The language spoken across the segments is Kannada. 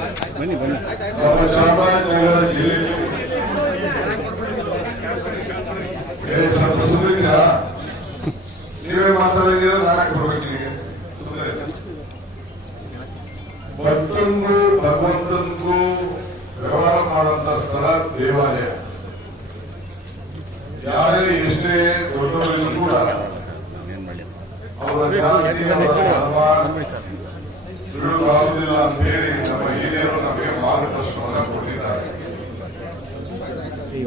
ನಮ್ಮ ಚಾಮರಾಜನಗರ ಜಿಲ್ಲೆಯಲ್ಲಿ ಸ್ವಲ್ಪ ಸುಮ್ಮನೆ ನೀವೇ ಮಾತಾಡಿದ್ರೆ ನಾಲ್ಕು ಬರ್ಬೇಕು ಈಗ ಭಕ್ತಂಗೂ ಭಗವಂತನಿಗೂ ವ್ಯವಹಾರ ಮಾಡುವಂತ ಸ್ಥಳ ದೇವಾಲಯ. ಯಾರೇ ಎಷ್ಟೇ ದೊಡ್ಡವರಿಗೂ ಕೂಡ ಅವರ ಜಾತಿ ತಿಳಿದುಕೊಳ್ಳುವುದಿಲ್ಲ ಅಂತ ಹೇಳಿ ನಮ್ಮ ಹಿರಿಯರು ನಮಗೆ ಮಾರ್ಗದರ್ಶನವನ್ನು ಕೊಟ್ಟಿದ್ದಾರೆ.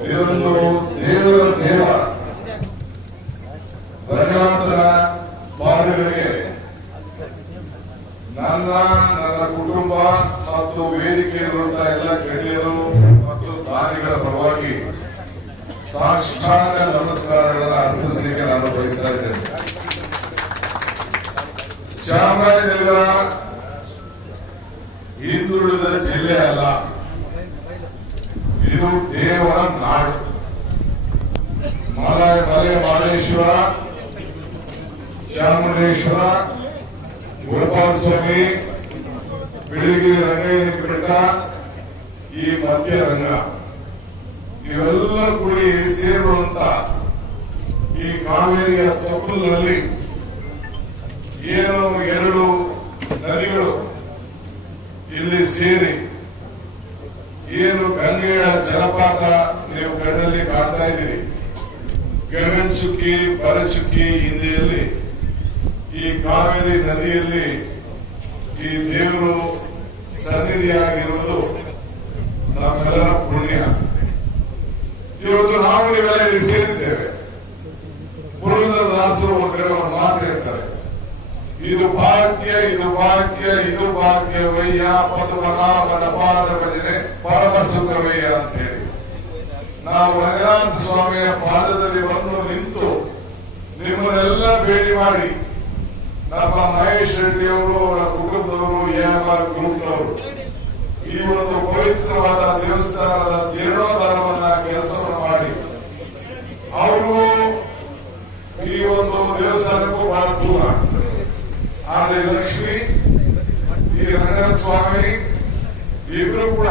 ಇದೊಂದು ದೇವರ ದೇವ ಭಗವಂತನ ಪಾದಗಳಿಗೆ ನನ್ನ ಕುಟುಂಬ ಮತ್ತು ವೇದಿಕೆಯಲ್ಲಿರುವಂತಹ ಎಲ್ಲ ಗಣ್ಯರು ಮತ್ತು ದಾನಿಗಳ ಪರವಾಗಿ ಸಾಷ್ಟಾಂಗ ನಮಸ್ಕಾರಗಳನ್ನು ಅರ್ಪಿಸಲಿಕ್ಕೆ ನಾನು ಬಯಸ್ತಾ ಇದ್ದೇನೆ. ಚಾಮರಾಜನಗರ ಹಿಂದುಳಿದ ಜಿಲ್ಲೆ ಅಲ್ಲ, ಇದು ದೇವರ ನಾಡು. ಮಲೆ ಮಹದೇಶ್ವರ, ಚಾಮುಂಡೇಶ್ವರ, ಗೋಪಾಲಸ್ವಾಮಿ, ಬಿಳಿಗಿರಿ ರಂಗಯ್ಯನ ಬೆಟ್ಟ, ಈ ಮಧ್ಯರಂಗ ಇವೆಲ್ಲ ಕೂಡಿ ಸೇರುವಂತ ಈ ಕಾವೇರಿಯ ತೊಪ್ಪಲಿನಲ್ಲಿ ಏನು ಎರಡು ನದಿಗಳು ಇಲ್ಲಿ ಸೇರಿ ಏನು ಗಂಗೆಯ ಜಲಪಾತ ನೀವು ಕಣ್ಣಲ್ಲಿ ಕಾಣ್ತಾ ಇದ್ದೀರಿ. ಗಗನಚುಕ್ಕಿ ಬರಚುಕ್ಕಿ ಹಿಂದೆಯಲ್ಲಿ ಈ ಕಾವೇರಿ ನದಿಯಲ್ಲಿ ಈ ದೇವರು ಸನ್ನಿಧಿಯಾಗಿರುವುದು ನಮ್ಮೆಲ್ಲರ ಪುಣ್ಯ. ಇವತ್ತು ನಾವು ನೀವೆಲ್ಲ ಇಲ್ಲಿ ಸೇರಿದ್ದೇವೆ. ಪುರಂದರದಾಸರು ಒಂದು ಕಡೆ ಒಂದು ಮಾತು ಹೇಳ್ತಾರೆ, ಇದು ಭಾಗ್ಯ ಇದು ಭಾಗ್ಯ ಇದು ಭಾಗ್ಯವಯ್ಯ ಪದ್ಮನಾಭನ ಪಾದ ಭಜನೆ ಪರಮ ಸುಖವಯ್ಯ ಅಂತ ಹೇಳಿ ನಾವು ರಂಗನಾಥ ಸ್ವಾಮಿಯ ಪಾದದಲ್ಲಿ ಬಂದು ನಿಂತು ನಿಮ್ಮನ್ನೆಲ್ಲ ಭೇಟಿ ಮಾಡಿ ನಮ್ಮ ಮಹೇಶ್ ರೆಡ್ಡಿ ಅವರು ಅವರ ಕುಟುಂಬದವರು AMR ಗ್ರೂಪ್ನವರು ಈ ಒಂದು ಪವಿತ್ರವಾದ ದೇವಸ್ಥಾನದ ಜೀರ್ಣೋದ್ಧಾರವನ್ನ ಕೆಲಸವನ್ನು ಮಾಡಿ ಅವರು ಈ ಒಂದು ದೇವಸ್ಥಾನಕ್ಕೂ ಬಹಳ ದೂರ. ಆದ್ರೆ ಲಕ್ಷ್ಮಿ ಈ ರಂಗನಾಥ ಸ್ವಾಮಿ ಇಬ್ರು ಕೂಡ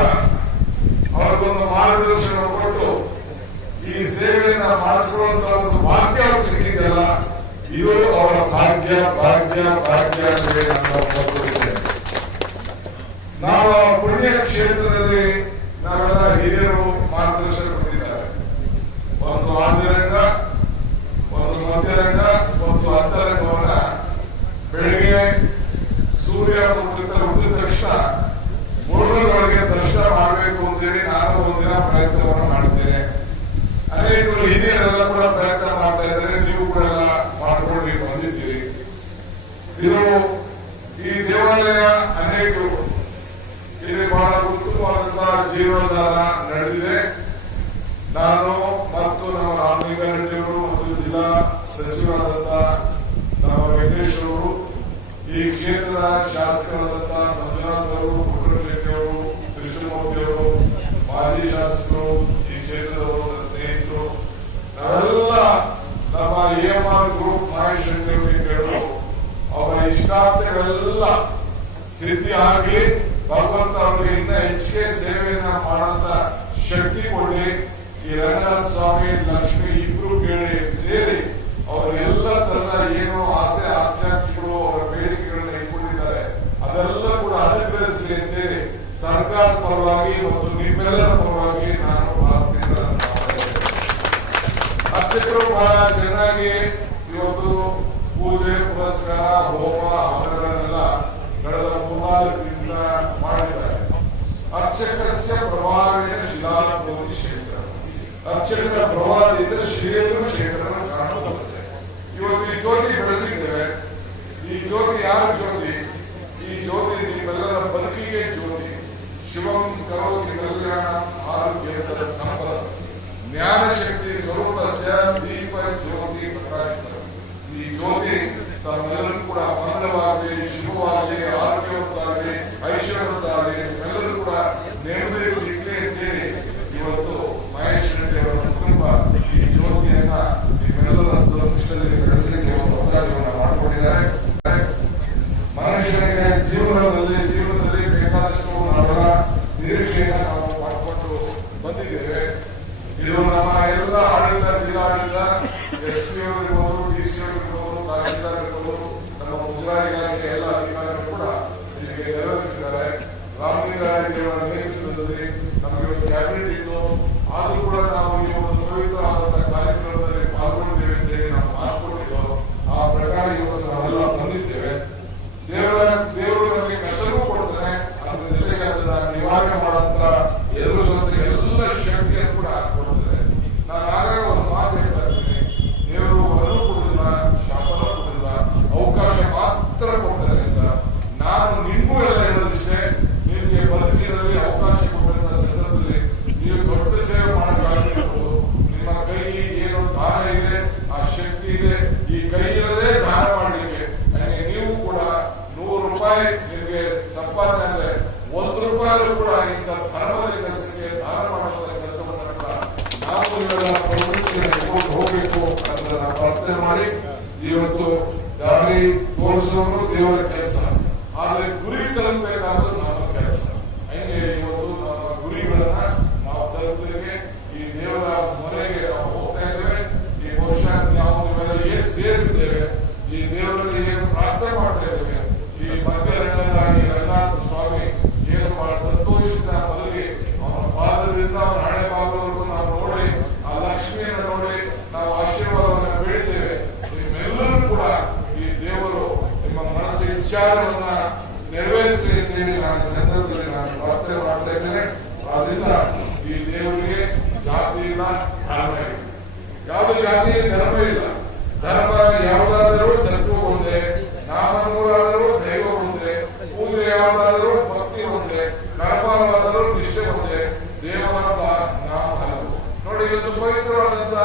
ಅವ್ರಿಗೊಂದು ಮಾರ್ಗದರ್ಶನ ಕೊಟ್ಟು ಈ ಸೇವೆಯನ್ನ ಮಾಡಿಸುವಂತ ಒಂದು ಭಾಗ್ಯ ಸಿಕ್ಕಿದ್ದಲ್ಲ, ಇದು ಅವರ ಭಾಗ್ಯ ಭಾಗ್ಯ ಭಾಗ್ಯ ಅಂತ ಹೇಳಿ ನಾನು ಒಪ್ಪಿಕೊಂಡಿದ್ದೇನೆ. ನಾವು ಪುಣ್ಯ ಕ್ಷೇತ್ರದಲ್ಲಿ ನಾವೆಲ್ಲ ಹಿರಿಯರು ಮಾರ್ಗದರ್ಶನ ಕೊಟ್ಟಿದ್ದಾರೆ. ಒಂದು ಆದಿರಂಗ, ಒಂದು ಮಧ್ಯರಂಗ, ಒಂದು ಅಂತರಂಗವನ್ನ ಬೆಳಿಗ್ಗೆ ಸೂರ್ಯ ಹುಟ್ಟಿದ ತಕ್ಷಣ ಮೂರರೊಳಗೆ ದರ್ಶನ ಮಾಡಬೇಕು ಅಂತೇಳಿ ನಾನು ಒಂದಿನ ಪ್ರಯತ್ನವನ್ನು ಮಾಡಿದ್ದೇನೆ. ಅನೇಕರು ಹಿರಿಯರೆಲ್ಲ ಕೂಡ ಪ್ರಯತ್ನ ಮಾಡ್ತಾ ಇದ್ದಾರೆ. ನೀವು ಕೂಡ ಎಲ್ಲ ಮಾಡಿಕೊಂಡು ಬಂದಿದ್ದೀರಿ. ಇದು ಈ ದೇವಾಲಯ ಅನೇಕರು ಇಲ್ಲಿ ಬಹಳ ಉತ್ತಮವಾದಂತಹ ಜೀವನದಾನ ನಡೆದಿದೆ. ನಾನು ಮತ್ತು ನಮ್ಮ ರಾಮಲಿಂಗಾರೆಡ್ಡಿಯವರು ಮತ್ತು ಜಿಲ್ಲಾ ಸಚಿವರಾದಂತಹ ನಮ್ಮ ವೆಂಕಟೇಶ್ ಅವರು, ಈ ಕ್ಷೇತ್ರದ ಶಾಸಕರಾದಂತಹ ಮಂಜುನಾಥ್ ಅವರು, ಪುಟ್ಟರೆಡ್ಡಿ ಅವರು, ಕೃಷ್ಣಮೂರ್ತಿ ಅವರು, ಮಾಜಿ ಶಾಸಕರು, ಈ ಕ್ಷೇತ್ರದವರು, ನನ್ನ ಸ್ನೇಹಿತರು, ನಾವೆಲ್ಲ ನಮ್ಮ AMR ಗ್ರೂಪ್ ಮಹೇಶ್ ರೆಡ್ಡಿ ಅವರಿಗೆ ಕೇಳಿದ್ರು ಅವರ ಇಷ್ಟಾರ್ಥಗಳೆಲ್ಲ ಸಿದ್ಧಿ ಆಗಲಿ, ಭಗವಂತ ಅವರಿಗೆ ಇನ್ನ ಹೆಚ್ಚಿಗೆ ಸೇವೆಯನ್ನ ಮಾಡುವಂತ ಶಕ್ತಿ ಕೊಡ್ಲಿ. ಈ ರಂಗನಾಥ ಸ್ವಾಮಿ ಲಕ್ಷ್ಮಿ ಇಬ್ರು ಕೇಳಿ ಸೇರಿ ಅವರೆಲ್ಲ ತನ್ನ ಏನು ಆಸೆ ಆಕಾಂಕ್ಷೆಗಳು ಅವರ ಬೇಡಿಕೆಗಳನ್ನ ಇಟ್ಕೊಂಡಿದ್ದಾರೆ ಅದೆಲ್ಲ ಕೂಡ ಅನುಗ್ರಹಿಸಲಿ ಅಂತೇಳಿ ಸರ್ಕಾರದ ಪರವಾಗಿ ಮತ್ತು ನಿಮ್ಮೆಲ್ಲರ ಪರವಾಗಿ ನಾನು ಪ್ರಾರ್ಥನೆಗಳನ್ನು ಮಾಡ್ತಾ ಇದ್ದೇನೆ. ಅರ್ಚಕರು ಬಹಳ ಚೆನ್ನಾಗಿ ಇವತ್ತು ಪೂಜೆ ಪುರಸ್ಕಾರ ಹೋಮ ಹವನಗಳನ್ನೆಲ್ಲ ಕಳೆದ 3-4 ದಿನ ಮಾಡಿದ್ದಾರೆ. ಅರ್ಚಕಸ್ಯ ಪ್ರಭಾವೇನ ಶಿಲಾಭೂಮಿ ಕ್ಷೇತ್ರ, ಅರ್ಚಕರ ಪ್ರಭಾವದಿಂದ ಶ್ರೀಯರು ಕ್ಷೇತ್ರವನ್ನು ಕಾಣಬಹುದು. ಇವತ್ತು ಈ ಜ್ಯೋತಿ ಬೆಳೆಸಿದ್ದೇವೆ. ಈ ಜ್ಯೋತಿ ಯಾರ ಜ್ಯೋತಿ? ಈ ಜ್ಯೋತಿ ನಿಮ್ಮೆಲ್ಲರ ಬದುಕಿಗೆ ಜ್ಯೋತಿ. ಶಿವಂ ಕರೋತಿ ಕಲ್ಯಾಣ ಆರೋಗ್ಯದ ಸಂಪದ ಜ್ಞಾನ ಶಕ್ತಿ ಸ್ವರೂಪ ದೀಪ ಜ್ಯೋತಿ ಪ್ರಕಾಶಿತ. ಈ ಜ್ಯೋತಿ ತಮ್ಮೆಲ್ಲರೂ ಕೂಡ ಮಂಗಲವಾಗಿ, ಶುಭವಾಗಿ, ಆರೋಗ್ಯವಂತಾಗಿ, ಐಶ್ವರ್ಯವಂತಾಗಿ ಎಲ್ಲರೂ ಕೂಡ ನೆಮ್ಮದಿ ಸಿಗ್ಲಿ ಅಂತೇಳಿ ಇವತ್ತು ಮಹೇಶ್ ರೆಡ್ಡಿ ಅವರ ಕುಟುಂಬ ಈ ಜ್ಯೋತಿಯನ್ನ ನಿಮ್ಮೆಲ್ಲರ ಸಂರಕ್ಷಣೆಯಲ್ಲಿ ಬೆಳೆಸಲಿಕ್ಕೆ ಒಂದು ಅವಕಾಶವನ್ನು ಮಾಡಿಕೊಂಡಿದ್ದಾರೆ. ಮನುಷ್ಯನಿಗೆ ಜೀವನದಲ್ಲಿ ಬೇಕಾದಷ್ಟು ನಾವೆಲ್ಲ ಇವತ್ತು ದಾರಿ ತೋರಿಸೋರು ದೇವರ ಕೆಲಸ, ಆದ್ರೆ ಗುರಿ ತಲುಪಬೇಕಾದ್ರೂ ನಮ್ಮ ಕೆಲಸ. ಹಂಗೆ ಇವತ್ತು ನಮ್ಮ ಗುರಿಗಳನ್ನ ನಾವು ತಲುಪಲಿಕ್ಕೆ ಈ ದೇವರ ಮೊರೆಗೆ ನಾವು ಹೋಗ್ತಾ ಇದ್ದೇವೆ. ಈ ಬಹುಶಃ ನಾವು ಇವೆಲ್ಲ ಏನ್ ಸೇರಿದ್ದೇವೆ, ಈ ದೇವರಲ್ಲಿ ಏನು ಪ್ರಾರ್ಥನೆ ಮಾಡ್ತಾ ಇದ್ದೇವೆ, ಈ ಮಧ್ಯರಂಗದ ಈ ರಂಗನಾಥ ಸ್ವಾಮಿ ಏನು ಬಹಳ ಸಂತೋಷದಿಂದ ಮಲಗಿ ಅವನ ಪಾದದಿಂದ ಅವನ ಹಣೆ ಬಾಗಿಲವರೆಗೂ ನಾವು ನೋಡಿ ಆ ಲಕ್ಷ್ಮಿಯನ್ನು ನೋಡಿ ನಾವು ಆಶೀರ್ವಾದವನ್ನು ಬೇಡಿದ್ದೇವೆ. ನಿಮ್ಮೆಲ್ಲರೂ ಕೂಡ ಈ ದೇವರು ನಿಮ್ಮ ಮನಸ್ಸಿನ ವಿಚಾರವನ್ನ ನೆರವೇರಿಸಲಿ ಅಂತೇಳಿ ನಾನು ಸಂದರ್ಭದಲ್ಲಿ ನಾನು ಪ್ರಾರ್ಥನೆ ಮಾಡ್ತಾ ಇದ್ದೇನೆ. ಆದ್ರಿಂದ ಈ ದೇವರಿಗೆ ಜಾತಿ ಇಲ್ಲ, ಧರ್ಮ ಇಲ್ಲ. ಯಾವುದೇ ಜಾತಿ ಧರ್ಮ ಇಲ್ಲ. ಧರ್ಮ ಯಾವುದಾದರೂ ತತ್ವ ಒಂದೇ, ನಾಮನೂರಾದರೂ ದೈವ ಒಂದೇ, ಪೂಜೆ ಯಾವುದಾದರೂ ಭಕ್ತಿ ಒಂದೇ, ಕರ್ಮವಾದರೂ ನಿಷ್ಠೆ ಒಂದೇ, ದೇವರೊಬ್ಬ ನಾಮ ಹಲವು. ನೋಡಿ, ಇವತ್ತು ಪವಿತ್ರವಾದಂತ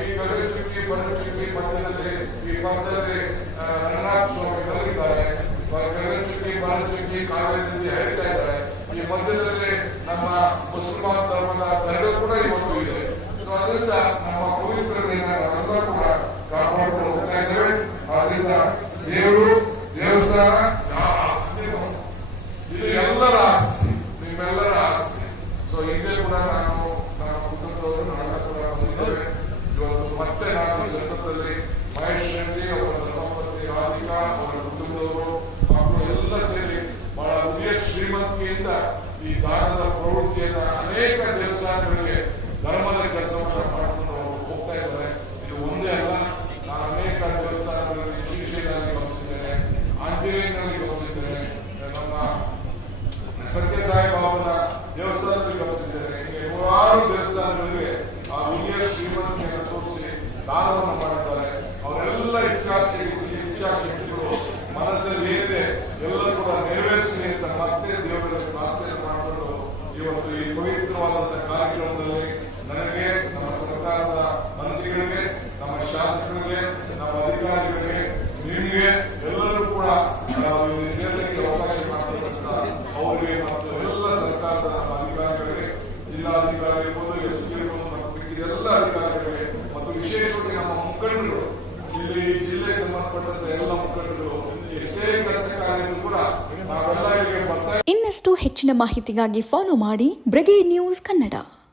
ಈ ಗಗನಚುಕ್ಕಿ ಬನಚುಕ್ಕಿ ಮಧ್ಯದಲ್ಲಿ ಈ ಪಕ್ಕದಲ್ಲಿ ರಂಗನಾಥ ಸ್ವಾಮಿ ಮಲಗಿದ್ದಾರೆ. ಗಗನಚುಕ್ಕಿ ಬನಚುಕ್ಕಿ ಕಾವೇರಿಯಲ್ಲಿ ಹರಿತಾ ಇದ್ದಾರೆ. ಈ ಮಧ್ಯದಲ್ಲಿ ನಮ್ಮ ಮುಸಲ್ಮಾನ್ ಧರ್ಮದ ದರ್ಗ ಕೂಡ ಇವತ್ತು ಇದೆ. ಸೊ ಅದರಿಂದ ನಮ್ಮ ಪವಿತ್ರತೆಯನ್ನು ನಾವೆಲ್ಲ ಕೂಡ ಕಾಪಾಡಿಕೊಂಡು ಹೋಗ್ತಾ ಇದ್ದೇವೆ. ಆದ್ರಿಂದ ದೇವರು, ದೇವಸ್ಥಾನ ಯಾವ ಆಸ್ತಿ, ಇದು ಎಲ್ಲರ ಆಸ್ತಿ, ನಿಮ್ಮೆಲ್ಲರ ಆಸ್ತಿ. ಸೊ ಹಿಂದೆ ಕೂಡ ನಾನು ನಮ್ಮ ಕುಟುಂಬದವರು ನಾವೆಲ್ಲ ಕೂಡ ಬಂದಿದ್ದೇವೆ. ಇವತ್ತು ಮತ್ತೆ ನಾನು ಈ ಸಂದರ್ಭದಲ್ಲಿ ಮಹೇಶ್ ಶೆಟ್ಟಿ ಅವರ ಧರ್ಮಪತ್ನಿ ರಾಧಿಕಾ ಅವರ ಕುಟುಂಬದವರು ಮಕ್ಕಳು ಎಲ್ಲ ಸೇರಿ ಬಹಳ ಉದಯ ಶ್ರೀಮಂತಿಯಿಂದ ಈ ದಾನದ ಪ್ರವೃತ್ತಿಯನ್ನ ಅನೇಕ ದೇವಸ್ಥಾನಗಳಿಗೆ ಧರ್ಮದ ಕೆಲಸವನ್ನು ಮಾಡಿಕೊಂಡು ಹೋಗ್ತಾ ಇದ್ದಾರೆ. ಇದು ಒಂದೇ ಅಲ್ಲ, ನಾನು ಅನೇಕ ದೇವಸ್ಥಾನಗಳಲ್ಲಿ ಶ್ರೀಶೈಲದಲ್ಲಿ ಗಮನಿಸಿದ್ದೇನೆ, ಆಂಜನೇಯನಲ್ಲಿ ಗಮನಿಸಿದ್ದೇನೆ, ನಮ್ಮ ಸತ್ಯಸಾಯಿ ಬಾಬನ ದೇವಸ್ಥಾನದಲ್ಲಿ ಗಮನಿಸಿದ್ದೇನೆ. ಹೀಗೆ ನೂರಾರು ದೇವಸ್ಥಾನಗಳಿಗೆ ಆ ಹಿರಿಯ ಶ್ರೀಮಂತಿಯನ್ನು ತೋರಿಸಿ ದಾನವನ್ನು ಮಾಡಿದ್ದಾರೆ. ಅವರೆಲ್ಲ ಇಚ್ಛಾಶಕ್ತಿಗಳು ಮನಸ್ಸಲ್ಲಿ ಏನಿದೆ ಎಲ್ಲ ಕೂಡ ನೆರವೇರಿಸಲಿ ಅಂತ ಮತ್ತೆ ದೇವರಲ್ಲಿ ಪ್ರಾರ್ಥನೆ ಮಾಡಿಕೊಂಡು ಇವತ್ತು ಈ ಪವಿತ್ರವಾದಂತಹ ಕಾರ್ಯಕ್ರಮದಲ್ಲಿ ನನಗೆ, ನಮ್ಮ ಸರ್ಕಾರದ ಮಂತ್ರಿಗಳಿಗೆ, ನಮ್ಮ ಶಾಸಕರಿಗೆ, ನಮ್ಮ ಅಧಿಕಾರಿಗಳಿಗೆ, ನಿಮಗೆ ಎಲ್ಲರೂ ಕೂಡ ಇಲ್ಲಿ ಸೇರಲಿಕ್ಕೆ ಅವಕಾಶ ಮಾಡಿಕೊಟ್ಟಂತ ಅವರಿಗೆ ಮತ್ತು ಎಲ್ಲ ಸರ್ಕಾರದ ನಮ್ಮ ಅಧಿಕಾರಿಗಳಿಗೆ, ಜಿಲ್ಲಾಧಿಕಾರಿ ಇರ್ಬೋದು, SP ಇರ್ಬೋದು, ಮತ್ತು ಎಲ್ಲ ಅಧಿಕಾರಿಗಳಿಗೆ ಮತ್ತು ವಿಶೇಷವಾಗಿ ನಮ್ಮ ಮುಖಂಡರು, ಇಲ್ಲಿ ಜಿಲ್ಲೆಗೆ ಸಂಬಂಧಪಟ್ಟಂತ ಎಲ್ಲ ಮುಖಂಡರು ಎಷ್ಟೇ ಕೆಲಸ ಕಾರ್ಯಗಳು ಕೂಡ ನಾವೆಲ್ಲ ಇಲ್ಲಿಗೆ ಬರ್ತಾ. ಇನ್ನಷ್ಟು ಹೆಚ್ಚಿನ ಮಾಹಿತಿಗಾಗಿ ಫಾಲೋ ಮಾಡಿ ಬ್ರಿಗೇಡ್ ನ್ಯೂಸ್ ಕನ್ನಡ.